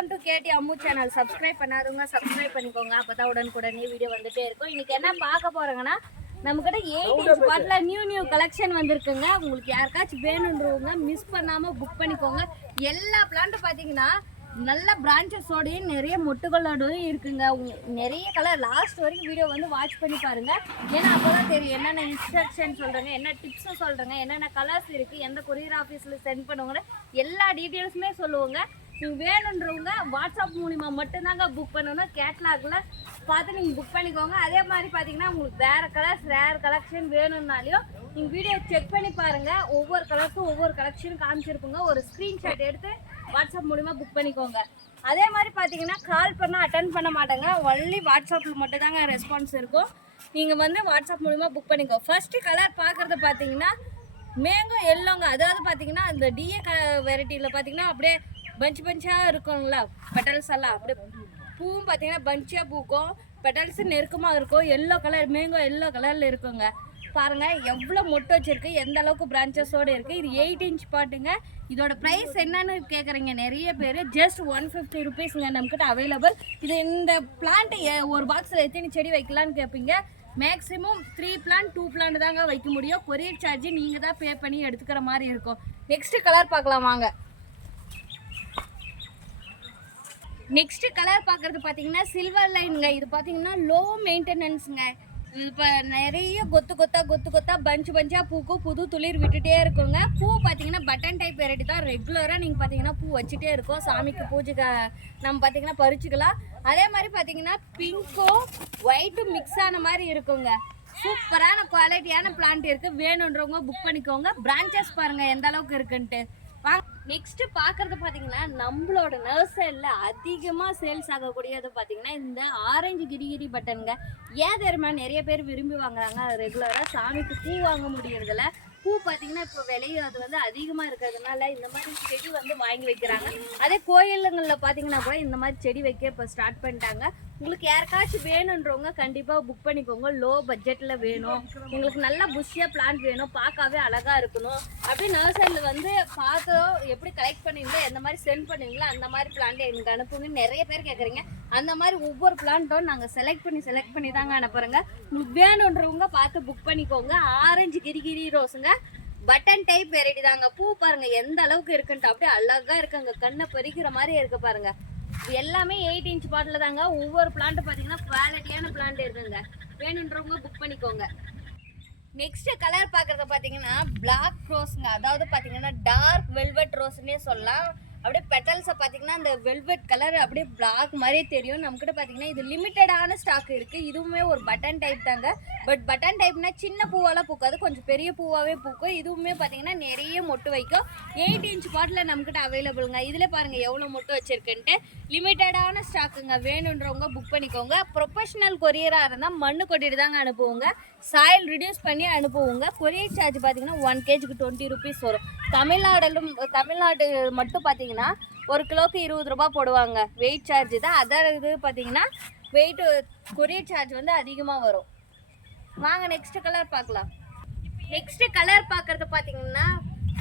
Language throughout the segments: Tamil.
Welcome to KD Ammu channel. Subscribe பண்ணாதவங்க சப்ஸ்கிரைப் பண்ணிக்கோங்க, அப்பதான் உடனுக்குடனே வீடியோ வந்துட்டே இருக்கும். இன்னைக்கு என்ன பார்க்க போறோங்கன்னா, நம்மக்கிட்ட 8 inch பாட்டில் நியூ கலெக்ஷன் வந்திருக்குங்க. உங்களுக்கு யாருக்காச்சும் வேணுன்றவங்க மிஸ் பண்ணாம புக் பண்ணிக்கோங்க. எல்லா பிளான்ட்டும் பார்த்தீங்கன்னா நல்ல பிரான்ச்சஸோடையும் நிறைய மொட்டுகளோடையும் இருக்குங்க. நிறைய கலர் லாஸ்ட் வரைக்கும் வீடியோ வந்து வாட்ச் பண்ணி பாருங்க. ஏன்னா அப்போதான் தெரியும் என்னென்ன இன்ஸ்ட்ரக்ஷன் சொல்கிறேங்க, என்ன டிப்ஸும் சொல்கிறேங்க, என்னென்ன கலர்ஸ் இருக்குது, எந்த கொரியர் ஆஃபீஸில் சென்ட் பண்ணுவாங்க, எல்லா டீட்டெயில்ஸுமே சொல்லுவோங்க. நீங்கள் வேணுன்றவங்க வாட்ஸ்அப் மூலிமா மட்டும்தாங்க புக் பண்ணணும். கேட்லாகில் பார்த்து நீங்கள் புக் பண்ணிக்கோங்க. அதே மாதிரி பார்த்தீங்கன்னா உங்களுக்கு வேறு கலர்ஸ் ரேர் கலெக்ஷன் வேணும்னாலையும் நீங்கள் வீடியோ செக் பண்ணி பாருங்கள். ஒவ்வொரு கலர்ஸும் ஒவ்வொரு கலெக்ஷனும் காமிச்சிருப்போங்க. ஒரு ஸ்க்ரீன்ஷாட் எடுத்து வாட்ஸ்அப் மூலிமா புக் பண்ணிக்கோங்க. அதே மாதிரி பார்த்தீங்கன்னா கால் பண்ணால் அட்டன் பண்ண மாட்டாங்க. ஒன்லி வாட்ஸ்அப்பில் மட்டும் தாங்க ரெஸ்பான்ஸ் இருக்கும். நீங்கள் வந்து வாட்ஸ்அப் மூலிமா புக் பண்ணிக்கோ. ஃபஸ்ட்டு கலர் பார்க்குறது பார்த்தீங்கன்னா மேங்கோ எல்லோங்க. அதாவது பார்த்தீங்கன்னா இந்த டிஏ வெரைட்டியில் பார்த்தீங்கன்னா அப்படியே பஞ்சாக இருக்குங்களா பெட்டல்ஸ் எல்லாம், அப்படியே பூவும் பார்த்தீங்கன்னா பஞ்சாக பூக்கும், பெட்டல்ஸு நெருக்கமாக இருக்கும். எல்லோ கலர் மேங்கோ எல்லோ கலரில் இருக்குங்க. பாருங்கள் எவ்வளோ மொட்டு வச்சுருக்கு, எந்த அளவுக்கு பிரான்ச்சஸோடு இருக்குது. இது 8 inch பாட்டுங்க. இதோட ப்ரைஸ் என்னன்னு கேட்குறீங்க நிறைய பேர். ஜஸ்ட் 150 rupeesங்க நம்மக்கிட்ட அவைலபிள். இது இந்த பிளான்ட்டு ஒரு பாக்ஸில் எத்தனை செடி வைக்கலான்னு கேட்பீங்க. மேக்ஸிமம் 3 plant 2 plant தாங்க வைக்க முடியும். கொரியர் சார்ஜ் நீங்கள் தான் பே பண்ணி எடுத்துக்கிற மாதிரி இருக்கும். நெக்ஸ்ட்டு கலர் பார்க்கலாம் வாங்க. நெக்ஸ்ட் கலர் பார்க்குறது பார்த்தீங்கன்னா சில்வர் லைனுங்க. இது பார்த்தீங்கன்னா லோ மெயின்டெனன்ஸுங்க. இப்போ நிறைய கொத்து பஞ்சாக பூக்கும், புது துளிர் விட்டுட்டே இருக்குங்க. பூ பார்த்தீங்கன்னா பட்டன் டைப் வெரைட்டி தான். ரெகுலராக நீங்கள் பார்த்தீங்கன்னா பூ வச்சுட்டே இருக்கும். சாமிக்கு பூஜைக்கு நம்ம பார்த்தீங்கன்னா பறிச்சுக்கலாம். அதே மாதிரி பார்த்தீங்கன்னா பிங்க்கும் ஒயிட்டும் மிக்ஸ் ஆன மாதிரி இருக்குங்க. சூப்பரான குவாலிட்டியான பிளான்ட் இருக்குது. வேணுன்றவங்க புக் பண்ணிக்கோங்க. பிரான்ச்சஸ் பாருங்கள் எந்த அளவுக்கு இருக்குன்ட்டு. வாங்க நெக்ஸ்ட் பார்க்குறது பார்த்தீங்கன்னா நம்மளோட நர்சரியில் அதிகமாக சேல்ஸ் ஆகக்கூடியது பார்த்தீங்கன்னா இந்த ஆரஞ்சு கிரிகிரி பட்டனுங்க. ஏன் தெரியுமா நிறைய பேர் விரும்பி வாங்குறாங்க. ரெகுலராக சாமிக்கு பூ வாங்க முடியறதில்ல. பூ பார்த்தீங்கன்னா இப்போ விலையும் அது வந்து அதிகமாக இருக்கிறதுனால இந்த மாதிரி செடி வந்து வாங்கி வைக்கிறாங்க. அதே கோயிலுங்களில் பார்த்தீங்கன்னா கூட இந்த மாதிரி செடி வைக்க இப்போ ஸ்டார்ட் பண்ணிட்டாங்க. உங்களுக்கு யாருக்காச்சும் வேணுன்றவங்க கண்டிப்பாக புக் பண்ணிக்கோங்க. லோ பட்ஜெட்டில் வேணும், உங்களுக்கு நல்லா புஷ்ஷியாக பிளான்ட் வேணும், பார்க்கவே அழகாக இருக்கணும் அப்படி நர்சரியில் வந்து பார்த்து எப்படி கலெக்ட் பண்ணுவீங்களோ, எந்த மாதிரி சென்ட் பண்ணுவீங்களோ அந்த மாதிரி பிளான்ட்டை எனக்கு அனுப்புங்க. நிறைய பேர் கேட்குறீங்க. அந்த மாதிரி ஒவ்வொரு பிளான்ட்டும் நாங்கள் செலக்ட் பண்ணி தாங்க அனுப்புகிறோங்க. உங்களுக்கு வேணுன்றவங்க பார்த்து புக் பண்ணிக்கோங்க. ஆரஞ்சு கிரிகிரி ரோஸுங்க, பட்டன் டைப் வெரைட்டி தாங்க. பூ பாருங்க எந்த அளவுக்கு இருக்குன்ட்டு அப்படியே அழகா இருக்குங்க. கண்ணை பறிக்கிற மாதிரி இருக்கு பாருங்க. இது எல்லாமே 8 inch பாட்டில் தாங்க. ஒவ்வொரு பிளான்ட் பார்த்தீங்கன்னா குவாலிட்டியான பிளான்ட் இருக்குங்க. வேணுன்றவங்க புக் பண்ணிக்கோங்க. நெக்ஸ்ட் கலர் பார்க்குறத பார்த்தீங்கன்னா பிளாக் ரோஸுங்க. அதாவது பார்த்தீங்கன்னா டார்க் வெல்வெட் ரோஸ்ன்னே சொல்லலாம். அப்படியே பெட்டல்ஸை பார்த்தீங்கன்னா அந்த வெல்வெட் கலர் அப்படியே பிளாக் மாதிரியே தெரியும். நம்மக்கிட்ட பார்த்தீங்கன்னா இது லிமிட்டடான ஸ்டாக் இருக்குது. இதுவுமே ஒரு பட்டன் டைப் தாங்க. பட் பட்டன் டைப்னா சின்ன பூவாலாம் பூக்காது, கொஞ்சம் பெரிய பூவாகவே பூக்கும். இதுவுமே பார்த்தீங்கன்னா நிறைய மொட்டு வைக்கும். 8 inch பாட்டில் நம்மக்கிட்ட அவைலபிளுங்க. இதில் பாருங்கள் எவ்வளோ மொட்டு வச்சுருக்குன்ட்டு. லிமிட்டடான ஸ்டாக்குங்க. வேணுன்றவங்க புக் பண்ணிக்கோங்க. ப்ரொஃபஷனல் கொரியராக இருந்தால் மண்ணு கொட்டிட்டு தாங்க அனுப்புவோங்க. சாயில் ரிடியூஸ் பண்ணி அனுப்புவோங்க. கொரியர் சார்ஜ் பார்த்தீங்கன்னா 1 kgக்கு 20 rupees வரும். தமிழ்நாடு மட்டும் பார்த்தீங்கன்னா 1 கிலோக்கு 20 ரூபா போடுவாங்க. வெயிட் சார்ஜ் தான். அதர் இது பார்த்தீங்கன்னா வெயிட் கொரியர் சார்ஜ் வந்து அதிகமாக வரும். வாங்க நெக்ஸ்ட் கலர் பார்க்கலாம். நெக்ஸ்ட் கலர் பார்க்குறது பார்த்தீங்கன்னா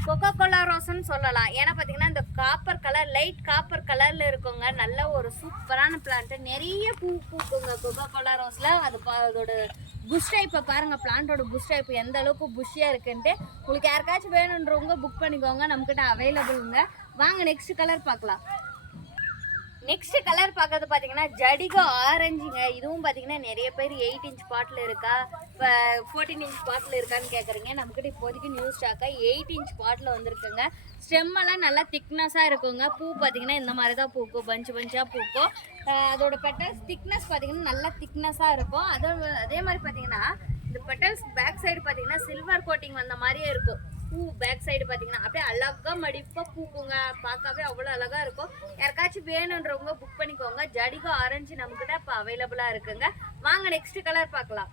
கொக்கோ கோலா ரோஸ்ன்னு சொல்லலாம். ஏன்னா பார்த்தீங்கன்னா இந்த காப்பர் கலர், லைட் காப்பர் கலரில் இருக்குங்க. நல்ல ஒரு சூப்பரான பிளான்ட்டு. நிறைய பூ பூக்குங்க கொக்கோ கோலா ரோஸில். அதோட புஷ் டைப்பை பாருங்கள். பிளான்ட்டோட புஷ் டைப் எந்த அளவுக்கு புஷ்ஷியாக இருக்குன்ட்டு. உங்களுக்கு யாருக்காச்சும் வேணுன்றவங்க புக் பண்ணிக்கோங்க. நம்மக்கிட்ட அவைலபிளுங்க. வாங்க நெக்ஸ்ட் கலர் பார்க்கலாம். நெக்ஸ்ட் கலர் பார்க்கறது பார்த்தீங்கன்னா ஜடிகோ ஆரஞ்சுங்க. இதுவும் பார்த்தீங்கன்னா நிறைய பேர் 8 inch பாட்டில் இருக்கா, இப்போ 14 inch பாட்டில் இருக்கான்னு கேட்குறீங்க. நம்மக்கிட்ட இப்போதைக்கு நியூ ஸ்டாக்காக 8 inch பாட்டில் வந்துருக்குங்க. ஸ்டெம்மெல்லாம் நல்லா திக்னஸாக இருக்குங்க. பூ பார்த்தீங்கன்னா இந்த மாதிரி தான் பூக்கும், பஞ்சாக பூக்கும். அதோட பெட்டல்ஸ் திக்னஸ் பார்த்தீங்கன்னா நல்லா திக்னஸாக இருக்கும். அதே மாதிரி பார்த்தீங்கன்னா இந்த பெட்டல்ஸ் பேக் சைடு பார்த்தீங்கன்னா சில்வர் கோட்டிங் வந்த மாதிரியே இருக்கும். பூ பேக் சைடு பார்த்தீங்கன்னா அப்படியே அழகாக மடிப்பாக பூக்குங்க. பார்க்கவே அவ்வளோ அழகாக இருக்கும். யாருக்காச்சும் வேணுன்றவங்க புக் பண்ணிக்கோங்க. ஜடிகோ ஆரஞ்சு நம்மக்கிட்ட இப்போ அவைலபிளாக இருக்குங்க. வாங்க நெக்ஸ்ட் கலர் பார்க்கலாம்.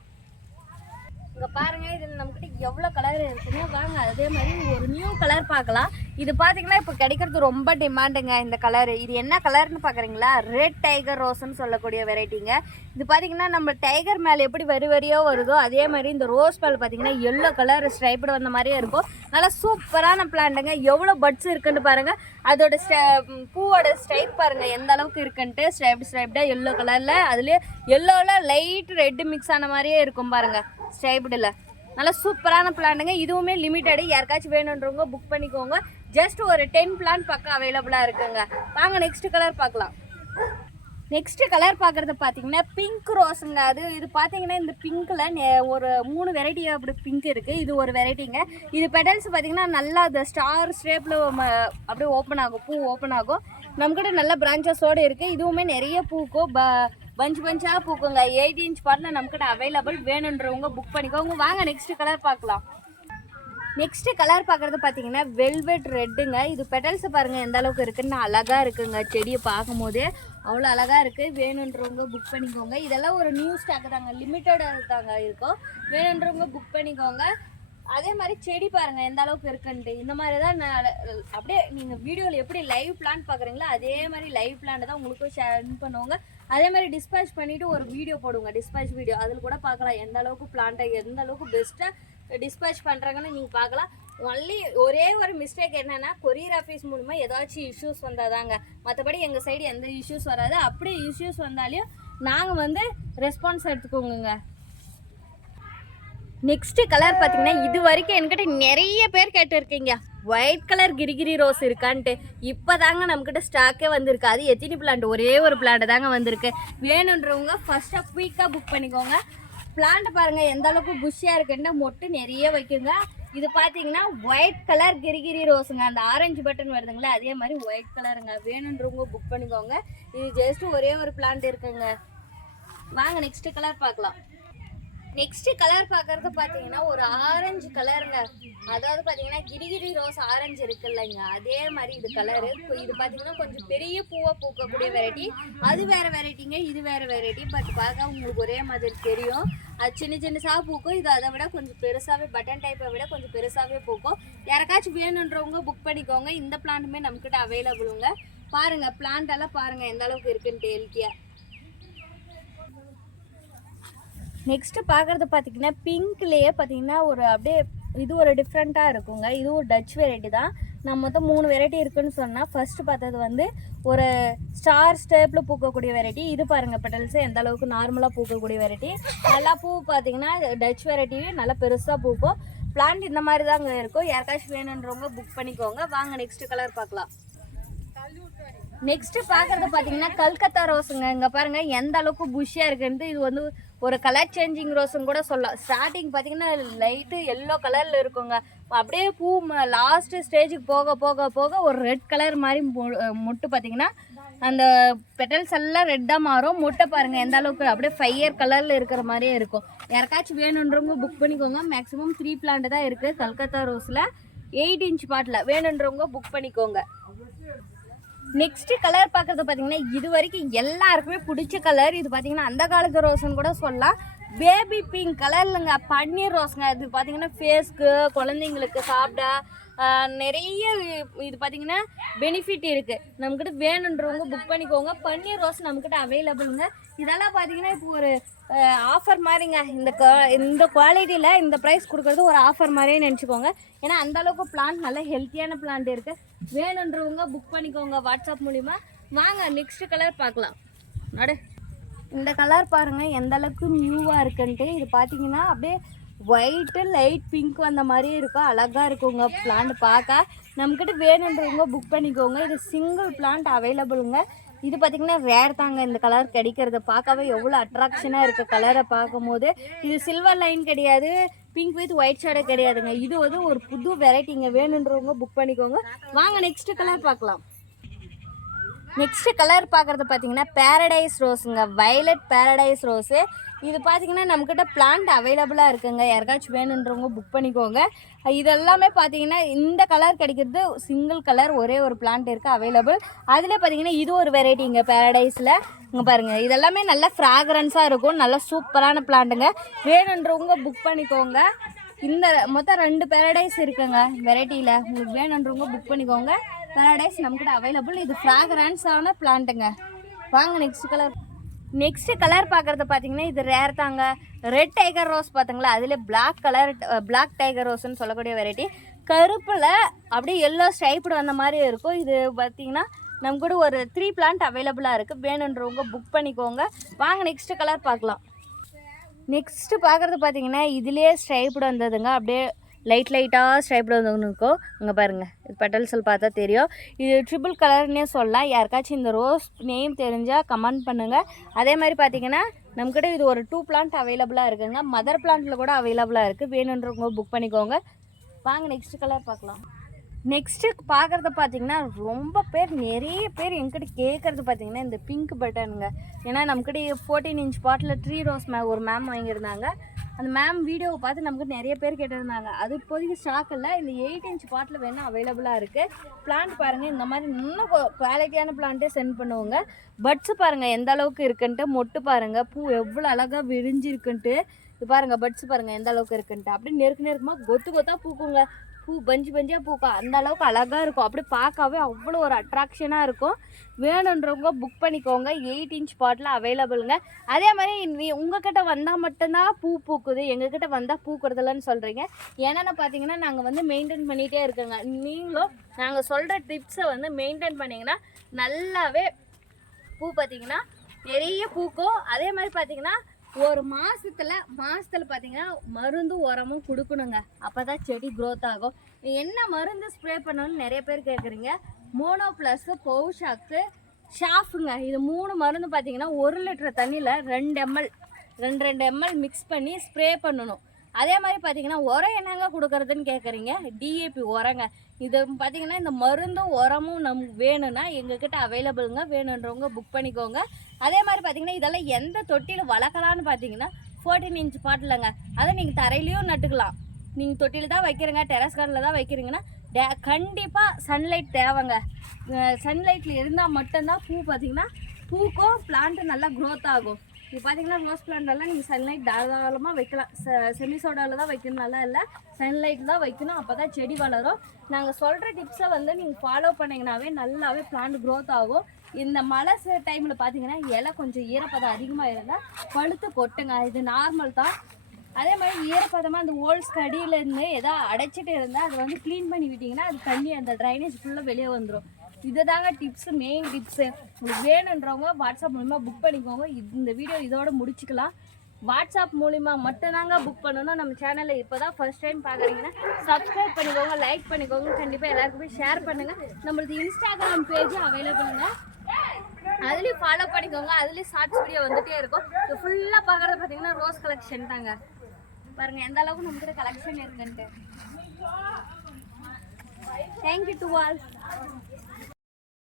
இங்கே பாருங்கள் இதில் நம்மக்கிட்ட எவ்வளோ கலர் இருக்குங்க. வாங்க அதே மாதிரி ஒரு நியூ கலர் பார்க்கலாம். இது பார்த்தீங்கன்னா இப்போ கிடைக்கிறது ரொம்ப டிமாண்டுங்க இந்த கலரு. இது என்ன கலர்னு பார்க்குறீங்களா? ரெட் டைகர் ரோஸ்ன்னு சொல்லக்கூடிய வெரைட்டிங்க. இது பார்த்தீங்கன்னா நம்ம டைகர் மேலே எப்படி வரியாக வருதோ அதே மாதிரி இந்த ரோஸ் மேலே பார்த்தீங்கன்னா எல்லோ கலர் ஸ்ட்ரைப்டு வந்த மாதிரியே இருக்கும். நல்லா சூப்பரான பிளான்ட்டுங்க. எவ்வளோ பட்ஸ் இருக்குன்னு பாருங்கள். அதோட பூவோட ஸ்ட்ரைப் பாருங்கள் எந்த அளவுக்கு இருக்குன்ட்டு. ஸ்ட்ரைப்டாக எல்லோ கலரில், அதுலேயே எல்லோவில் லைட் ரெட்டு மிக்ஸ் ஆன மாதிரியே இருக்கும் பாருங்கள் ஸ்ட்ரைப்டில். நல்லா சூப்பரான பிளான்ட்டுங்க. இதுவுமே லிமிட்டடு, யாருக்காச்சும் வேணுன்றவங்க புக் பண்ணிக்கோங்க. ஜஸ்ட் ஒரு 10 பிளான் பக்கம் அவைலபிளாக இருக்குங்க. வாங்க நெக்ஸ்ட் கலர் பார்க்கலாம். நெக்ஸ்ட் கலர் பார்க்குறது பார்த்தீங்கன்னா பிங்க் ரோஸுங்க. இது பார்த்தீங்கன்னா இந்த பிங்க்கில் ஒரு 3 வெரைட்டி அப்படி பிங்க் இருக்குது. இது ஒரு வெரைட்டிங்க. இது பெடல்ஸ் பார்த்தீங்கன்னா நல்லா அந்த ஸ்டார் ஷேப்பில் அப்படியே ஓப்பன் ஆகும், பூ ஓப்பன் ஆகும். நம்மக்கிட்ட நல்ல பிரான்ச்சஸோடு இருக்குது. இதுவுமே நிறைய பூக்கும், பஞ்சாக பூக்குங்க. 8 இன்ச் பாட்டில் நம்மக்கிட்ட அவைலபிள். வேணுன்றவங்க புக் பண்ணிக்கோங்க. வாங்க நெக்ஸ்ட் கலர் பார்க்கலாம். நெக்ஸ்ட் கலர் பார்க்குறது பார்த்தீங்கன்னா வெல்வெட் ரெட்டுங்க. இது பெட்டல்ஸ் பாருங்கள் எந்த அளவுக்கு இருக்குன்னு அழகாக இருக்குங்க. செடியை பார்க்கும் போதே அவ்வளோ அழகாக இருக்குது. வேணுன்றவங்க புக் பண்ணிக்கோங்க. இதெல்லாம் ஒரு நியூ ஸ்டாக் தாங்க, லிமிட்டடாக தாங்க இருக்கும். வேணுன்றவங்க புக் பண்ணிக்கோங்க. அதே மாதிரி செடி பாருங்கள் எந்த அளவுக்கு இருக்குன்ட்டு. இந்த மாதிரி தான் நான் அப்படியே நீங்கள் வீடியோவில் எப்படி லைவ் பிளான்ட் பார்க்குறீங்களோ அதே மாதிரி லைவ் பிளான்ட் தான் உங்களுக்கும் ஷேர் பண்ணுவாங்க. அதே மாதிரி டிஸ்பேச் பண்ணிவிட்டு ஒரு வீடியோ போடுங்க, டிஸ்பேச் வீடியோ. அதில் கூட பார்க்கலாம் எந்த அளவுக்கு பிளான்ட்டை எந்த அளவுக்கு பெஸ்ட்டாக டிஸ்பேச் பண்ணுறாங்கன்னு நீங்கள் பார்க்கலாம். ஒன்லி ஒரே ஒரு மிஸ்டேக் என்னென்னா கொரியர் ஆஃபீஸ் மூலமாக ஏதாச்சும் இஷ்யூஸ் வந்தால் தாங்க, மற்றபடி எங்கள் சைடு எந்த இஷ்யூஸ் வராது. அப்படியே இஷ்யூஸ் வந்தாலையும் நாங்கள் ரெஸ்பான்ஸ் எடுத்துக்கோங்க. நெக்ஸ்ட் கலர் பார்த்தீங்கன்னா இது வரைக்கும் என்கிட்ட நிறைய பேர் கேட்டுருக்கீங்க ஒயிட் கலர் கிரிகிரி ரோஸ் இருக்கான்ட்டு. இப்போ தாங்க நம்மக்கிட்ட ஸ்டாக்கே வந்திருக்கு. அது எத்தனை பிளான்ட்? ஒரே ஒரு பிளான்ட் தாங்க வந்திருக்கு. வேணுன்றவங்க ஃபஸ்ட்டாக குயிக்காக புக் பண்ணிக்கோங்க. பிளான்ட் பாருங்கள் எந்த அளவுக்கு புஷ்ஷியாக இருக்குன்னா மொட்டு நிறைய வைக்குங்க. இது பார்த்தீங்கன்னா ஒயிட் கலர் கிரிகிரி ரோஸுங்க. அந்த ஆரஞ்சு பட்டன் வருதுங்களா அதே மாதிரி ஒயிட் கலருங்க. வேணுன்றவங்க புக் பண்ணிக்கோங்க. இது ஜஸ்ட் ஒரே ஒரு பிளான்ட் இருக்குங்க. வாங்க நெக்ஸ்ட் கலர் பார்க்கலாம். நெக்ஸ்ட் கலர் பார்க்கறது பார்த்தீங்கன்னா ஒரு ஆரஞ்சு கலருங்க. அதாவது பார்த்தீங்கன்னா கிரிகிரி ரோஸ் ஆரஞ்சு இருக்கு இல்லைங்க, அதே மாதிரி இது கலரு. இது பார்த்தீங்கன்னா கொஞ்சம் பெரிய பூவாக பூக்கக்கூடிய வெரைட்டி. அது வேறு வெரைட்டிங்க, இது வேறு வெரைட்டி. பட் பார்க்க உங்களுக்கு ஒரே மாதிரி தெரியும். அது சின்னசாக பூக்கும். இது அதை விட கொஞ்சம் பெருசாகவே, பட்டன் டைப்பை விட கொஞ்சம் பெருசாகவே பூக்கும். யாருக்காச்சும் வேணுன்றவங்க புக் பண்ணிக்கோங்க. இந்த பிளான்ட்டுமே நம்மக்கிட்ட அவைலபிளுங்க. பாருங்கள் பிளான்ட் எல்லாம் பாருங்கள் எந்த அளவுக்கு இருக்குன்ட்டு ஹெல்த்தியாக. நெக்ஸ்ட்டு பார்க்குறது பார்த்திங்கன்னா பிங்க்லேயே பார்த்திங்கன்னா ஒரு அப்படியே இது ஒரு டிஃப்ரெண்ட்டாக இருக்குங்க. இது ஒரு டச் வெரைட்டி தான். நான் மொத்தம் 3 வெரைட்டி இருக்குதுன்னு சொன்னால் ஃபஸ்ட்டு பார்த்தது ஒரு ஸ்டார் ஸ்டேப்பில் பூக்கக்கூடிய வெரைட்டி. இது பாருங்கள் பெட்டல்ஸு எந்த அளவுக்கு நார்மலாக பூக்கக்கூடிய வெரைட்டி. நல்லா பூ பார்த்திங்கன்னா டச் வெரைட்டி நல்லா பெருசாக பூக்கும். பிளான்ட் இந்த மாதிரி தாங்க இருக்கும். யாருக்காச்சும் வேணுன்றவங்க புக் பண்ணிக்கோங்க. வாங்க நெக்ஸ்ட் கலர் பார்க்கலாம். நெக்ஸ்ட் பார்க்குறது பார்த்தீங்கன்னா கல்கத்தா ரோஸுங்க. இங்கே பாருங்கள் எந்த அளவுக்கு புஷ்ஷியாக இருக்குன்ட்டு. இது ஒரு கலர் சேஞ்சிங் ரோஸுன்னு கூட சொல்லலாம். ஸ்டார்டிங் பார்த்தீங்கன்னா லைட்டு எல்லோ கலரில் இருக்குங்க. அப்படியே பூ லாஸ்ட்டு ஸ்டேஜுக்கு போக போக போக ஒரு ரெட் கலர் மாதிரி மொட்டு பார்த்தீங்கன்னா அந்த பெட்டல்ஸ் எல்லாம் ரெட்டாக மாறும். மொட்டை பாருங்கள் எந்த அளவுக்கு அப்படியே ஃபயர் கலரில் இருக்கிற மாதிரியே இருக்கும். யாருக்காச்சும் வேணுன்றவங்க புக் பண்ணிக்கோங்க. மேக்ஸிமம் 3 பிளான்ட் தான் இருக்குது கல்கத்தா ரோஸில் 8 இன்ச் பாட்டில். வேணுன்றவங்க புக் பண்ணிக்கோங்க. நெக்ஸ்ட் கலர் பார்க்குறது பார்த்தீங்கன்னா இது வரைக்கும் எல்லாருக்குமே பிடிச்ச கலர். இது பார்த்தீங்கன்னா அந்த காலத்து ரோஸ்ன்னு கூட சொல்லலாம். பேபி பிங்க் கலர்லங்க, பன்னீர் ரோஸுங்க. இது பார்த்தீங்கன்னா ஃபேஸ்க்கு, குழந்தைங்களுக்கு சாப்பிட நிறைய இது பார்த்தீங்கன்னா பெனிஃபிட் இருக்குது. நம்மக்கிட்ட வேணுன்றவங்க புக் பண்ணிக்கோங்க. பன்னீர் ரோஸ் நம்மக்கிட்ட அவைலபிளுங்க. இதெல்லாம் பார்த்தீங்கன்னா இப்போ ஒரு ஆஃபர் மாதிரிங்க. இந்த குவாலிட்டியில் இந்த ப்ரைஸ் கொடுக்குறது ஒரு ஆஃபர் மாதிரியே நினச்சிக்கோங்க. ஏன்னா அந்தளவுக்கு பிளான்ட் நல்லா ஹெல்த்தியான பிளான்ட் இருக்குது. வேணுன்றவங்க புக் பண்ணிக்கோங்க வாட்ஸ்அப் மூலிமா. வாங்க நெக்ஸ்ட் கலர் பார்க்கலாம். இந்த கலர் பாருங்கள் எந்த அளவுக்கு நியூவாக இருக்குன்ட்டு. இது பார்த்தீங்கன்னா அப்படியே ஒயிட்டு லைட் பிங்க் வந்த மாதிரியே இருக்கும். அழகாக இருக்குங்க பிளான்ட் பார்க்க. நம்மக்கிட்ட வேணுன்றவங்க புக் பண்ணிக்கோங்க. இது சிங்கிள் பிளான்ட் அவைலபிளுங்க. இது பார்த்திங்கன்னா ரேர் தாங்க இந்த கலர் கிடைக்கிறது. பார்க்கவே எவ்வளோ அட்ராக்ஷனாக இருக்குது கலரை பார்க்கும்போது. இது சில்வர் லைன் கிடையாது, பிங்க் வித் ஒயிட் ஷேடே கிடையாதுங்க. இது ஒரு புது வெரைட்டிங்க. வேணுன்றவங்க புக் பண்ணிக்கோங்க. வாங்க நெக்ஸ்ட் கலர் பார்க்கலாம். நெக்ஸ்ட் கலர் பார்க்குறது பார்த்தீங்கன்னா பேரடைஸ் ரோஸுங்க. Violet paradise rose. இது பார்த்தீங்கன்னா நம்மக்கிட்ட பிளான்ட் அவைலபிளாக இருக்குங்க. யாருக்காச்சும் வேணுன்றவங்க புக் பண்ணிக்கோங்க. இதெல்லாமே பார்த்தீங்கன்னா இந்த கலர் கிடைக்கிறது சிங்கிள் கலர், ஒரே ஒரு பிளான்ட் இருக்குது அவைலபிள். அதில் பார்த்தீங்கன்னா இது ஒரு வெரைட்டிங்க பேரடைஸில். இங்கே பாருங்கள் இதெல்லாமே நல்லா ஃப்ராக்ரன்ஸாக இருக்கும். நல்லா சூப்பரான பிளான்ட்டுங்க. வேணுன்றவங்க புக் பண்ணிக்கோங்க. இந்த மொத்தம் 2 பேரடைஸ் இருக்குங்க வெரைட்டியில். உங்களுக்கு வேணுன்றவங்க புக் பண்ணிக்கோங்க. பேரடைஸ் நம்மக்கிட்ட அவைலபிள். இது ஃப்ராக்ரன்ஸான பிளான்ட்டுங்க. வாங்க நெக்ஸ்ட் கலர். நெக்ஸ்ட் கலர் பார்க்குறது பார்த்தீங்கன்னா இது ரேர் தாங்க. ரெட் டைகர் ரோஸ் பார்த்துங்களா, அதில் பிளாக் டைகர் ரோஸ்ன்னு சொல்லக்கூடிய வெரைட்டி. கருப்பில் அப்படியே எல்லோ ஸ்ட்ரைப்டு வந்த மாதிரி இருக்கும். இது பார்த்தீங்கன்னா நம்ம கூட ஒரு 3 பிளான்ட் அவைலபிளாக இருக்குது. வேணுன்றவங்க புக் பண்ணிக்கோங்க. வாங்க நெக்ஸ்ட்டு கலர் பார்க்கலாம். நெக்ஸ்ட்டு பார்க்குறது பார்த்தீங்கன்னா இதுலேயே ஸ்ட்ரைப்டு வந்ததுங்க. அப்படியே லைட்டாக ஸ்ட்ரைப்டு வந்து இருக்கும். இங்கே பாருங்கள், இது பெட்டல்ஸில் பார்த்தா தெரியும். இது ட்ரிபிள் கலர்னே சொல்லலாம். யாருக்காச்சும் இந்த ரோஸ் நேம் தெரிஞ்சால் கமெண்ட் பண்ணுங்கள். அதே மாதிரி பார்த்தீங்கன்னா நம்மக்கிட்ட இது ஒரு 2 பிளான்ட் அவைலபிளாக இருக்குங்க. மதர் பிளான்ட்டில் கூட அவைலபிளாக இருக்குது. வேணுன்றவங்க புக் பண்ணிக்கோங்க. வாங்க நெக்ஸ்ட் கலர் பார்க்கலாம். நெக்ஸ்ட்டு பார்க்குறது பார்த்தீங்கன்னா நிறைய பேர் என்கிட்ட கேட்குறது பார்த்தீங்கன்னா இந்த பிங்க் பட்டனுங்க. ஏன்னா நம்மக்கிட்ட 14 இன்ச் பாட்டில் ட்ரீ ரோஸ் ஒரு மேம் வாங்கியிருந்தாங்க. அந்த மேம் வீடியோவை பார்த்து நமக்கு நிறைய பேர் கேட்டிருந்தாங்க. அது இப்போதைக்கு ஸ்டாக் இல்லை. இந்த 8 இன்ச் பாட்டில் வேணால் அவைலபிளாக இருக்குது. பிளான்ட் பாருங்கள், இந்த மாதிரி இன்னும் குவாலிட்டியான பிளான்ட்டே சென்ட் பண்ணுவோங்க. பட்ஸு பாருங்கள் எந்த அளவுக்கு இருக்குன்ட்டு, மொட்டு பாருங்கள், பூ எவ்வளோ அழகாக விரிஞ்சிருக்குன்ட்டு. இது பாருங்கள், பட்ஸு பாருங்கள் எந்த அளவுக்கு இருக்குன்ட்டு. அப்படியே நெருக்கமாக கொத்தாக பூக்குங்க. பூ பஞ்சாக பூக்கும். அந்த அளவுக்கு அழகாக இருக்கும். அப்படியே பார்க்கவே அவ்வளோ ஒரு அட்ராக்ஷனாக இருக்கும். வேணுன்றவங்க புக் பண்ணிக்கோங்க. 8 இன்ச் பாட்டில் அவைலபிளுங்க. அதே மாதிரி உங்கள்கிட்ட வந்தால் மட்டும்தான் பூ பூக்குது, எங்ககிட்ட வந்தால் பூக்குறதில்லன்னு சொல்கிறீங்க. என்னென்னு பார்த்தீங்கன்னா நாங்கள் வந்து மெயின்டைன் பண்ணிகிட்டே இருக்கோங்க. நீங்களும் நாங்கள் சொல்கிற டிப்ஸை வந்து மெயின்டைன் பண்ணிங்கன்னா நல்லாவே பூ பார்த்தீங்கன்னா நிறைய பூக்கும். அதே மாதிரி பார்த்தீங்கன்னா ஒரு மாதத்தில் பார்த்தீங்கன்னா மருந்து உரமும் கொடுக்கணுங்க. அப்போ தான் செடி க்ரோத் ஆகும். என்ன மருந்து ஸ்ப்ரே பண்ணணும்னு நிறைய பேர் கேட்குறீங்க. மோனோ ப்ளஸ்ஸு, பவுஷாக்கு, ஷாஃபுங்க. இது 3 மருந்து பார்த்தீங்கன்னா 1 லிட்டர் தண்ணியில் 2 ml மிக்ஸ் பண்ணி ஸ்ப்ரே பண்ணணும். அதே மாதிரி பார்த்தீங்கன்னா உரம் என்னங்க கொடுக்குறதுன்னு கேட்குறீங்க. டிஏபி உரங்க. இது பார்த்தீங்கன்னா இந்த மருந்தும் உரமும் நமக்கு வேணும்னா எங்ககிட்ட அவைலபிளுங்க. வேணுன்றவங்க புக் பண்ணிக்கோங்க. அதே மாதிரி பார்த்தீங்கன்னா இதெல்லாம் எந்த தொட்டியில் வளர்க்கலான்னு பார்த்தீங்கன்னா 14 இன்ச் பாட்டிலங்க. அதை நீங்கள் தரையிலையும் நட்டுக்கலாம். நீங்கள் தொட்டியில் தான் வைக்கிறீங்க, டெரஸ் கார்டில் தான் வைக்கிறீங்கன்னா கண்டிப்பாக சன்லைட் தேவைங்க. சன்லைட்டில் இருந்தால் மட்டும்தான் பூ பார்த்தீங்கன்னா பூக்கும், பிளான்ட்டு நல்லா க்ரோத் ஆகும். இப்போ பார்த்தீங்கன்னா ரோஸ் பிளான்ட்லாம் நீங்கள் சன்லைட் தாராளமாக வைக்கலாம். செமி சோடாவில் தான் வைக்கணும், நல்லா இல்லை, சன்லைட் தான் வைக்கணும். அப்போ தான் செடி வளரும். நாங்கள் சொல்கிற டிப்ஸை வந்து நீங்கள் ஃபாலோ பண்ணிங்கனாவே நல்லாவே பிளான்ட் க்ரோத் ஆகும். இந்த மழை டைமில் பார்த்தீங்கன்னா இலை கொஞ்சம் ஈரப்பதம் அதிகமாக இருந்தால் பழுத்து கொட்டுங்க. இது நார்மல் தான். அதே மாதிரி ஈரப்பதமாக அந்த ஹோல்ஸ்க்கு அடியிலேருந்து எதாவது அடைச்சிட்டு இருந்தால் அதை வந்து க்ளீன் பண்ணி விட்டிங்கன்னா அது தண்ணி அந்த ட்ரைனேஜ் ஃபுல்லாக வெளியே வந்துடும். இது தாங்க டிப்ஸு, மெயின் டிப்ஸு. உங்களுக்கு வேணுன்றவங்க வாட்ஸ்அப் மூலிமா புக் பண்ணிக்கோங்க. இந்த வீடியோ இதோட முடிச்சுக்கலாம். வாட்ஸ்அப் மூலிமா மட்டும்தாங்க புக் பண்ணணும். நம்ம சேனலில் இப்போ தான் ஃபர்ஸ்ட் டைம் பார்க்குறீங்கன்னா சப்ஸ்கிரைப் பண்ணிக்கோங்க, லைக் பண்ணிக்கோங்க. கண்டிப்பாக எல்லாருக்குமே ஷேர் பண்ணுங்கள். நம்மளுக்கு இன்ஸ்டாகிராம் பேஜும் அவைலபிளுங்க. அதுலேயும் ஃபாலோ பண்ணிக்கோங்க. அதுலேயும் ஷார்ட்ஸ் வீடியோ வந்துகிட்டே இருக்கும். இது ஃபுல்லாக பார்க்குறது பார்த்தீங்கன்னா ரோஸ் கலெக்ஷன் தாங்க. பாருங்கள் எந்த அளவுக்கு நம்மகிட்ட கலெக்ஷன் இருக்குன்ட்டு. Thank you to all.